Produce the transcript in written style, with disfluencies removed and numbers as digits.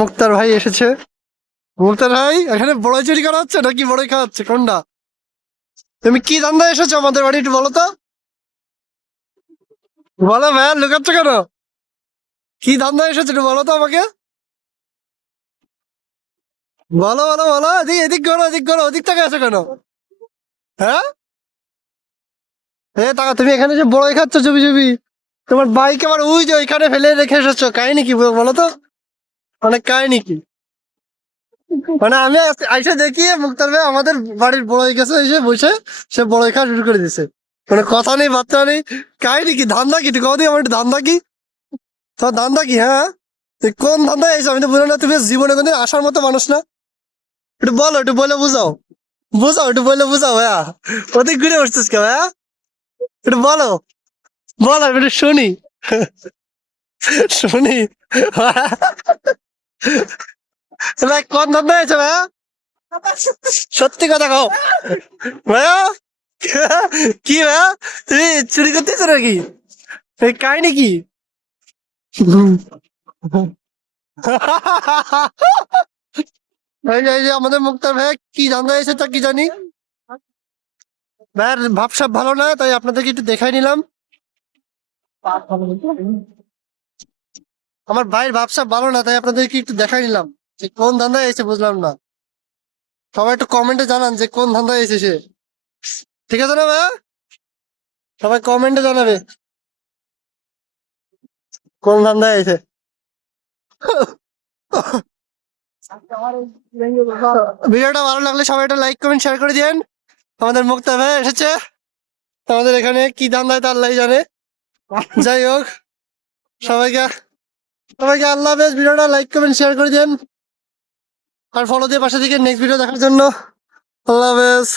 মুক্তার ভাই এসেছে। মুক্তার ভাই এখানে বড় চুরি করা হচ্ছে নাকি বড়ই খাওয়া হচ্ছে কোনটা? তুমি কি ধান্দা এসেছো আমাদের বাড়ি একটু বলো তো। বলো ভাই, লুকাচ্ছ কেন? কি ধান্দা এসেছো একটু বলো তো আমাকে। বলো বলো বলো, এদিক এদিক করো, এদিক করো, ওদিক থেকে আসো কেন? হ্যাঁ, টাকা তুমি এখানে যে বড়ই খাচ্ছ চুপি চুপি। তোমার বাইক আবার ওই যে ওইখানে ফেলে রেখে এসেছো, কাহিনী কি বলো তো? মানে কাহিনী কি? মানে আমি আইসা দেখি মুক্তার ভাই আমাদের বাড়ির বড়ই গেছে, এসে বসে সে বড়ই খাওয়া শুরু করে দিছে। মানে কথা নেই বার্তা নেই, কাহিনী কি, ধান্দা কি, একটু কদি আমার একটু ধান্দা কি? তোমার ধান্দা কি? হ্যাঁ, কোন ধান্দা এসে আমি তো বুঝলাম না, তুমি জীবনে কোনদিন আসার মতো মানুষ না। একটু বলো, একটু বলে বুঝাও। বুঝাও, একটু বলে বুঝাও ভাইয়া। ওদিক ঘুরে বসছিস কে ভাইয়া? একটু বলো, বলো আমি একটু শুনি। শুনি। ভাই কোন ধান্দা এসে ভাইয়া? সত্যি কথা কও ভাইয়া। কি ভাইয়া, তুমি চুরি করতেছো নাকি? এই কাহিনী কি? এই যে আমাদের মুক্তার ভাই কি ধান্দা এসে তা কি জানি। ভাইয়ার ভাবসাব ভালো না, তাই আপনাদেরকে একটু দেখাই নিলাম। আমার ভাইয়ের ভাবসাব ভালো না, তাই আপনাদেরকে একটু দেখাই নিলাম যে কোন ধান্দায় এসে, বুঝলাম না। সবাই একটু কমেন্টে জানান যে কোন ধান্দায় এসে সে। ঠিক আছে না ভাইয়া? সবাই কমেন্টে জানাবে কোন ধান্দায় এসে। ভিডিওটা ভালো লাগলে সবাই একটা লাইক কমেন্ট শেয়ার করে দিয়েন। আমাদের মুক্তা ভাই এসেছে আমাদের এখানে, কি ধান্দায় তার আল্লাহই জানে। যাই হোক, সবাইকে সবাইকে আল্লাহ হাফেজ। ভিডিওটা লাইক কমেন্ট শেয়ার করে দিন আর ফলো দিয়ে পাশে থেকে নেক্সট ভিডিও দেখার জন্য। আল্লাহ হাফেজ।